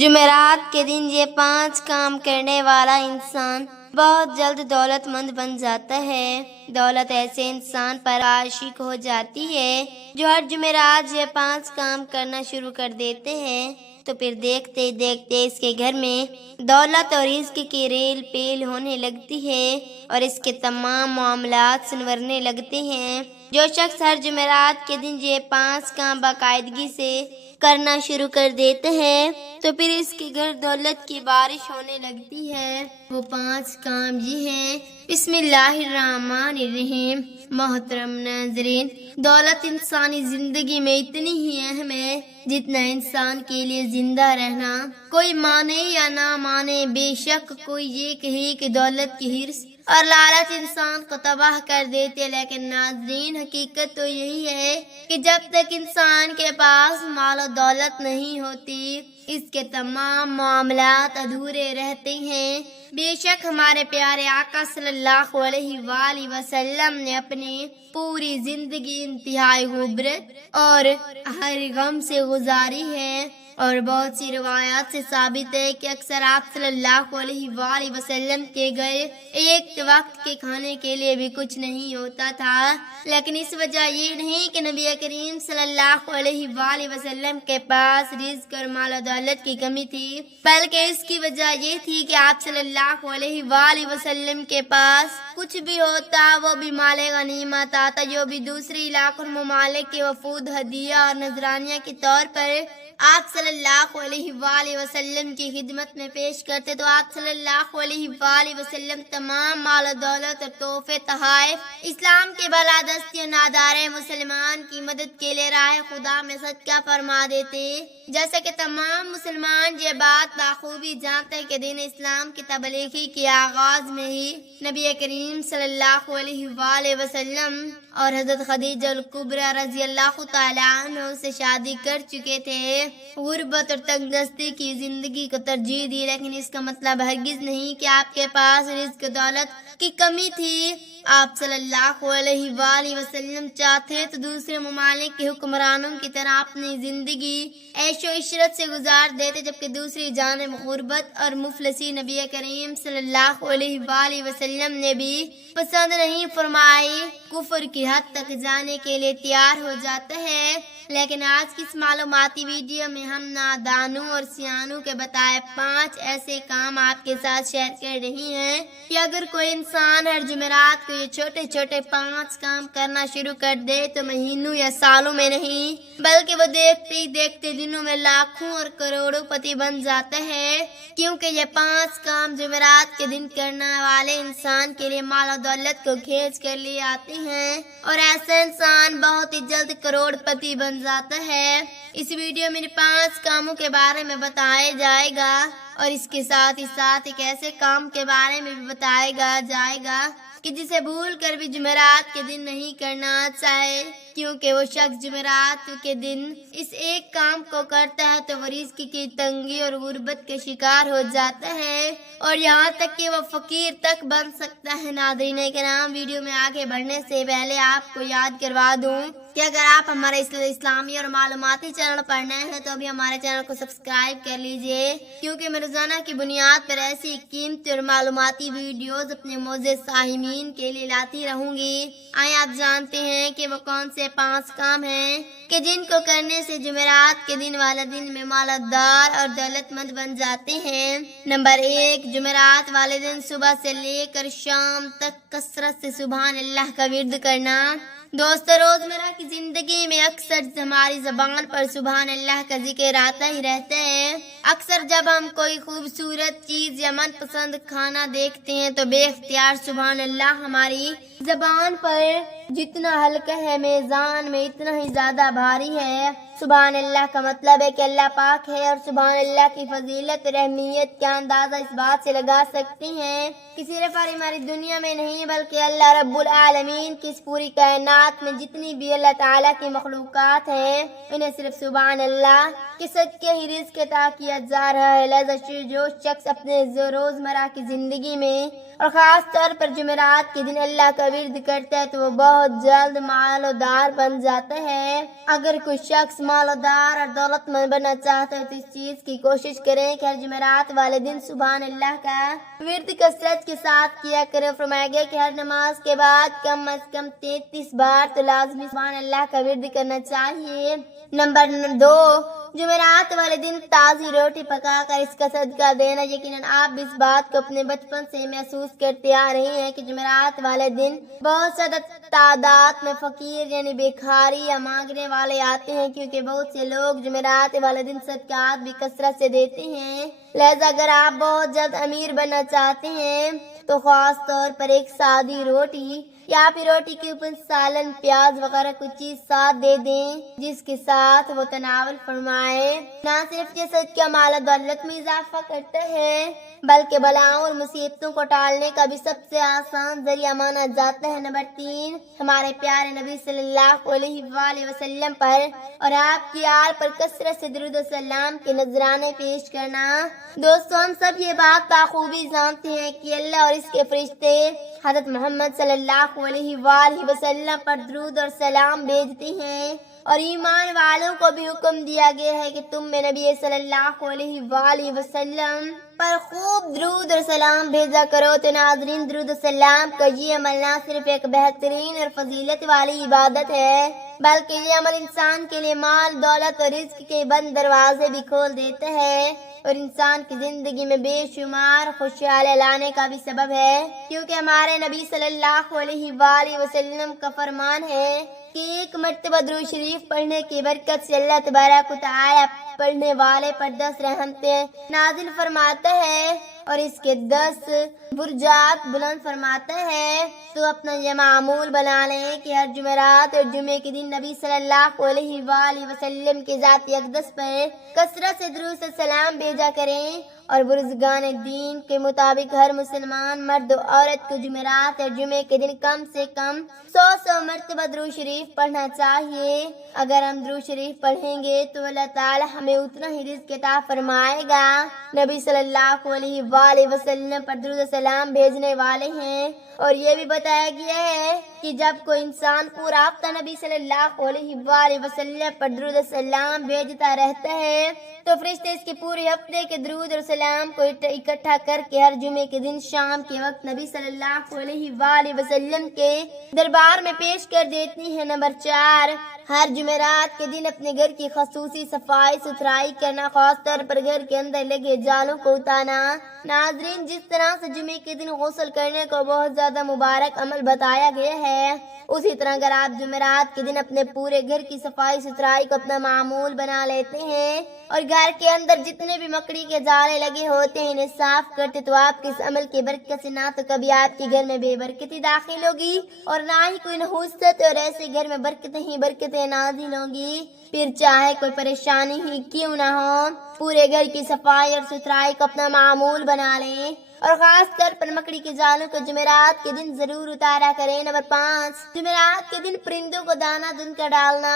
جمعرات کے دن یہ 5 کام کرنے والا انسان بہت جلد دولت مند بن جاتا ہے۔ دولت ایسے انسان پر عاشق ہو جاتی ہے جو ہر جمعرات یہ 5 کام کرنا شروع کر دیتے ہیں تو پھر دیکھتے دیکھتے اس کے گھر میں دولت اور رزق کی ریل پیل ہونے لگتی ہے اور اس کے تمام معاملات سنورنے لگتے ہیں۔ جو شخص ہر جمعرات کے دن یہ 5 کام باقاعدگی سے کرنا شروع کر دیتے ہیں تو پھر اس کے گھر دولت کی بارش ہونے لگتی ہے۔ وہ 5 کام یہ ہیں۔ بسم اللہ الرحمن الرحیم۔ محترم ناظرین، دولت انسانی زندگی میں اتنی ہی اہم ہے جتنا انسان کے لیے زندہ رہنا۔ کوئی مانے یا نہ مانے، بے شک کوئی یہ کہے کہ دولت کی حرص اور لالچ انسان کو تباہ کر دیتے، لیکن ناظرین حقیقت تو یہی ہے کہ جب تک انسان کے پاس مال و دولت نہیں ہوتی اس کے تمام معاملات ادھورے رہتے ہیں۔ بے شک ہمارے پیارے آقا صلی اللہ علیہ وآلہ وسلم نے اپنی پوری زندگی انتہائی غربت اور ہر غم سے گزاری ہے، اور بہت سی روایات سے ثابت ہے کہ اکثر آپ صلی اللہ علیہ وآلہ وسلم کے گھر ایک وقت کے کھانے کے لیے بھی کچھ نہیں ہوتا تھا، لیکن اس وجہ یہ نہیں کہ نبی کریم صلی اللہ علیہ وآلہ وسلم کے پاس رزق اور مال و دولت کی کمی تھی، بلکہ اس کی وجہ یہ تھی کہ آپ صلی اللہ علیہ وآلہ وسلم کے پاس کچھ بھی ہوتا وہ بھی مال غنیمت آتا، جو بھی دوسرے علاقوں ممالک کے وفود ہدیہ اور نذرانیہ کے طور پر آپ صلی اللہ علیہ وآلہ وسلم کی خدمت میں پیش کرتے تو آپ صلی اللہ علیہ وآلہ وسلم تمام مال و دولت اور تحفے تحائف اسلام کے بالادستی اور نادارے مسلمان کی مدد کے لیے راہ خدا میں صدقہ فرما دیتے۔ جیسا کہ تمام مسلمان یہ بات بخوبی جانتے ہیں کہ دین اسلام کی تبلیغی کے آغاز میں ہی نبی کریم صلی اللہ علیہ وآلہ وسلم اور حضرت خدیجہ الکبریٰ رضی اللہ تعالی عنہ سے شادی کر چکے تھے۔ غربت اور تنگ دستی کی زندگی کو ترجیح دی، لیکن اس کا مطلب ہرگز نہیں کہ آپ کے پاس رزق دولت کی کمی تھی۔ آپ صلی اللہ علیہ وآلہ وسلم چاہتے تو دوسرے ممالک کے حکمرانوں کی طرح اپنی زندگی عیش و عشرت سے گزار دیتے، جبکہ دوسری جانب غربت اور مفلسی نبی کریم صلی اللہ علیہ وآلہ وسلم نے بھی پسند نہیں فرمائی۔ کفر کی حد تک جانے کے لیے تیار ہو جاتا ہے، لیکن آج کی اس معلوماتی ویڈیو میں ہم نادانوں اور سیانوں کے بتائے 5 ایسے کام آپ کے ساتھ شیئر کر رہی ہیں کہ اگر کوئی انسان ہر جمعرات کو یہ چھوٹے چھوٹے 5 کام کرنا شروع کر دے تو مہینوں یا سالوں میں نہیں بلکہ وہ دیکھتے ہی دیکھتے دنوں میں لاکھوں اور کروڑوں پتی بن جاتا ہے، کیونکہ یہ 5 کام جمعرات کے دن کرنے والے انسان کے لیے مال و دولت کو کھینچ کر لے آتے ہیں اور ایسا انسان بہت ہی جلد کروڑ پتی بن جاتا ہے۔ اس ویڈیو میں 5 کاموں کے بارے میں بتایا جائے گا اور اس کے ساتھ ایک ایسے کام کے بارے میں بھی بتایا جائے گا کہ جسے بھول کر بھی جمعرات کے دن نہیں کرنا چاہے، کیونکہ وہ شخص جمعرات کے دن اس ایک کام کو کرتا ہے تو وہ رزق کی تنگی اور غربت کے شکار ہو جاتا ہے اور یہاں تک کہ وہ فقیر تک بن سکتا ہے۔ ناظرین کرام، ویڈیو میں آگے بڑھنے سے پہلے آپ کو یاد کروا دوں کہ اگر آپ ہمارے اسلامی اور معلوماتی چینل پر نئے ہیں تو ابھی ہمارے چینل کو سبسکرائب کر لیجئے، کیونکہ میں روزانہ کی بنیاد پر ایسی قیمتی اور معلوماتی ویڈیوز اپنے معزز سامعین کے لیے لاتی رہوں گی۔ آئے آپ جانتے ہیں کہ وہ کون سے 5 کام ہیں کہ جن کو کرنے سے جمعرات کے دن والے دن میں مالدار اور دولت مند بن جاتے ہیں۔ نمبر 1، جمعرات والے دن صبح سے لے کر شام تک کثرت سے سبحان اللہ کا ورد کرنا۔ دوستو، روزمرہ کی زندگی میں اکثر ہماری زبان پر سبحان اللہ کا ذکر آتا ہی رہتا ہے۔ اکثر جب ہم کوئی خوبصورت چیز یا من پسند کھانا دیکھتے ہیں تو بے اختیار سبحان اللہ ہماری زبان پر جتنا ہلکا ہے میزان میں اتنا ہی زیادہ بھاری ہے۔ سبحان اللہ کا مطلب ہے کہ اللہ پاک ہے، اور سبحان اللہ کی فضیلت اور اہمیت کا اندازہ اس بات سے لگا سکتے ہیں کہ صرف ہماری دنیا میں نہیں بلکہ اللہ رب العالمین کی اس پوری کائنات میں جتنی بھی اللہ تعالیٰ کی مخلوقات ہیں انہیں صرف سبحان اللہ کے صدقے ہی رزق عطا کیا جا رہا ہے۔ لہذا جو شخص اپنے روزمرہ کی زندگی میں اور خاص طور پر جمعرات کے دن اللہ کا ورد کرتا ہے تو وہ بہت جلد مال و دار بن جاتا ہے۔ اگر کوئی شخص مالدار اور دولت مند بننا چاہتے ہیں تو اس چیز کی کوشش کریں کہ ہر جمعرات والے دن سبحان اللہ کا ورد کثرت کے ساتھ کیا کریں۔ فرمایا گیا کہ ہر نماز کے بعد کم از کم 33 بار تو لازمی سبحان اللہ کا ورد کرنا چاہیے۔ نمبر 2، جمعرات والے دن تازی روٹی پکا کر اس کا صدقہ دینا۔ یقیناً آپ بھی اس بات کو اپنے بچپن سے محسوس کرتے آ رہے ہیں کہ جمعرات والے دن بہت زیادہ تعداد میں فقیر یعنی بھکاری یا مانگنے والے آتے ہیں، کیونکہ بہت سے لوگ جمعرات والے دن صدقات بھی کثرت سے دیتے ہیں۔ لہذا اگر آپ بہت جلد امیر بننا چاہتے ہیں تو خاص طور پر ایک سادی روٹی یا پھر روٹی کے اوپر سالن، پیاز وغیرہ کچھ چیز ساتھ دے دیں جس کے ساتھ وہ تناول فرمائے۔ نہ صرف یہ صدقہ مال و دولت میں اضافہ کرتا ہے بلکہ بلاؤں اور مصیبتوں کو ٹالنے کا بھی سب سے آسان ذریعہ مانا جاتا ہے۔ نمبر 3، ہمارے پیارے نبی صلی اللہ علیہ وآلہ وسلم پر اور آپ کی آل پر کثرت سے درود و سلام کے نذرانے پیش کرنا۔ دوستو، ہم سب یہ بات بخوبی جانتے ہیں کہ اللہ اور اس کے فرشتے حضرت محمد صلی اللہ علیہ وآلہ وسلم پر درود اور سلام بھیجتے ہیں، اور ایمان والوں کو بھی حکم دیا گیا ہے کہ تم میں نبی صلی اللہ علیہ وآلہ وسلم پر خوب درود اور سلام بھیجا کرو۔ تو ناظرین، درود و سلام کا یہ عمل نہ صرف ایک بہترین اور فضیلت والی عبادت ہے بلکہ یہ عمل انسان کے لیے مال، دولت اور رزق کے بند دروازے بھی کھول دیتا ہے اور انسان کی زندگی میں بے شمار خوشحالی لانے کا بھی سبب ہے، کیونکہ ہمارے نبی صلی اللہ علیہ وآلہ وسلم کا فرمان ہے کہ ایک مرتبہ درود شریف پڑھنے کی برکت سے اللہ تبارک و تعالی پڑھنے والے پر 10 رحمتیں نازل فرماتا ہے اور اس کے 10 درجات بلند فرماتا ہے۔ تو اپنا یہ معمول بنا لیں کہ ہر جمعرات اور جمعے کے دن نبی صلی اللہ علیہ وآلہ وسلم کے ذات اقدس پر کثرت سے درود و سلام بھیجا کریں، اور بزرگان دین کے مطابق ہر مسلمان مرد و عورت کو جمعرات اور جمعے کے دن کم سے کم 100 مرتبہ درود شریف پڑھنا چاہیے۔ اگر ہم درود شریف پڑھیں گے تو اللہ تعالی ہمیں اتنا ہی رزق عطا فرمائے گا۔ نبی صلی اللہ علیہ وآلہ وسلم پر درود و سلام بھیجنے والے ہیں، اور یہ بھی بتایا گیا ہے کہ جب کوئی انسان پورا ہفتہ نبی صلی اللہ علیہ وآلہ وسلم پر درود و سلام بھیجتا رہتا ہے تو فرشتے اس کے پورے ہفتے کے درود اور سلام کو اکٹھا کر کے ہر جمعے کے دن شام کے وقت نبی صلی اللہ علیہ وآلہ وسلم کے دربار میں پیش کر دیتی ہیں۔ نمبر 4، ہر جمعرات کے دن اپنے گھر کی خصوصی صفائی ستھرائی کرنا، خاص طور پر گھر کے اندر لگے جالوں کو اتارنا۔ ناظرین، جس طرح سے جمعے کے دن غسل کرنے کو بہت زیادہ مبارک عمل بتایا گیا ہے، اسی طرح اگر آپ جمعرات کے دن اپنے پورے گھر کی صفائی ستھرائی کو اپنا معمول بنا لیتے ہیں اور گھر کے اندر جتنے بھی مکڑی کے جالے لگے ہوتے ہیں انہیں صاف کرتے تو آپ کے اس عمل کی برکت سے نہ تو کبھی آپ کے گھر میں بے برکتی داخل ہوگی اور نہ ہی کوئی نحوست، اور ایسے گھر میں برکتیں ہی برکتیں نازل ہوں گی۔ پھر چاہے کوئی پریشانی ہی کیوں نہ ہو، پورے گھر کی صفائی اور ستھرائی کو اپنا معمول بنا لیں، اور خاص طور پر مکڑی کے جالوں کو جمعرات کے دن ضرور اتارا کریں۔ نمبر 5، جمعرات کے دن پرندوں کو دانہ دن کر ڈالنا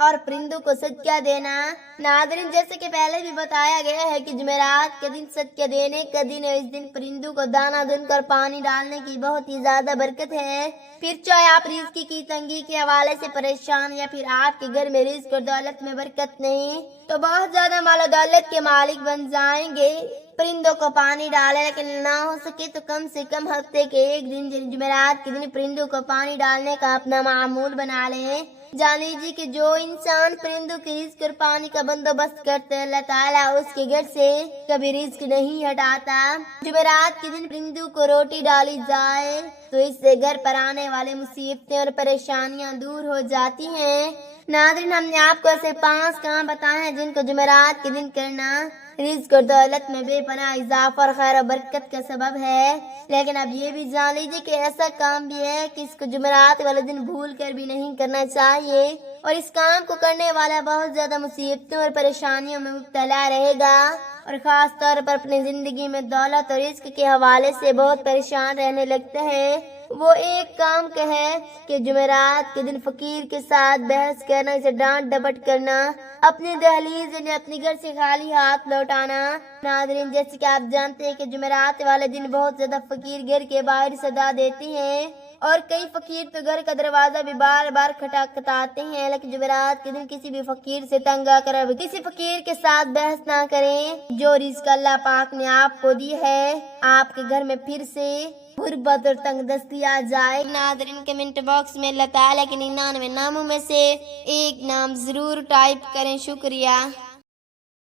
اور پرندوں کو صدقہ دینا۔ ناظرین، جیسے کہ پہلے بھی بتایا گیا ہے کہ جمعرات کے دن صدقہ دینے کا دن ہے، اس دن پرندوں کو دانہ دن کر پانی ڈالنے کی بہت ہی زیادہ برکت ہے۔ پھر چاہے آپ رزق کی تنگی کے حوالے سے پریشان یا پھر آپ کے گھر میں رزق اور دولت میں برکت نہیں تو بہت زیادہ مال و دولت کے مالک بن جائیں گے، پرندوں کو پانی ڈالے، لیکن نہ ہو سکے تو کم سے کم ہفتے کے ایک دن جمعرات کے دن پرندوں کو پانی ڈالنے کا اپنا معمول بنا لیں۔ جان لیجیے کہ جو انسان پرندوں کے رزق اور پانی کا بندوبست کرتے ہیں، اللہ تعالیٰ اس کے گھر سے کبھی رزق نہیں ہٹاتا۔ جمعرات کے دن پرندوں کو روٹی ڈالی جائے تو اس سے گھر پر آنے والے مصیبتیں اور پریشانیاں دور ہو جاتی ہیں۔ ناظرین، ہم نے آپ کو ایسے 5 کام بتائے ہیں جن کو جمعرات کے دن کرنا رزق اور دولت میں بے پناہ اضافہ اور خیر و برکت کا سبب ہے، لیکن اب یہ بھی جان لیجیے کہ ایسا کام بھی ہے کہ اس کو جمعرات والے دن بھول کر بھی نہیں کرنا چاہیے، اور اس کام کو کرنے والا بہت زیادہ مصیبتوں اور پریشانیوں میں مبتلا رہے گا، اور خاص طور پر اپنی زندگی میں دولت اور رزق کے حوالے سے بہت پریشان رہنے لگتا ہے۔ وہ ایک کام کا ہے کہ جمعرات کے دن فقیر کے ساتھ بحث کرنا، اسے ڈانٹ ڈپٹ کرنا، اپنی دہلیز یعنی اپنے گھر سے خالی ہاتھ لوٹانا۔ ناظرین، جیسے کہ آپ جانتے ہیں کہ جمعرات والے دن بہت زیادہ فقیر گھر کے باہر صدا دیتے ہیں، اور کئی فقیر تو گھر کا دروازہ بھی بار بار کھٹکھٹاتے ہیں، لیکن جمعرات کے دن کسی بھی فقیر سے تنگ آ کر کسی فقیر کے ساتھ بحث نہ کریں۔ جو رزق اللہ پاک نے آپ کو دی ہے، آپ کے گھر میں پھر سے غربت اور تنگ دستی آ جائے۔ ناظرین، کمنٹ باکس میں اللہ تعالیٰ کے 99 ناموں میں سے ایک نام ضرور ٹائپ کریں۔ شکریہ۔